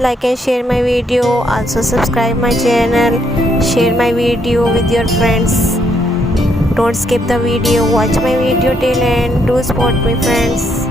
Please like and share my video. Also subscribe my channel. Share my video with your friends. Don't skip the video. Watch my video till end. Do support me, friends.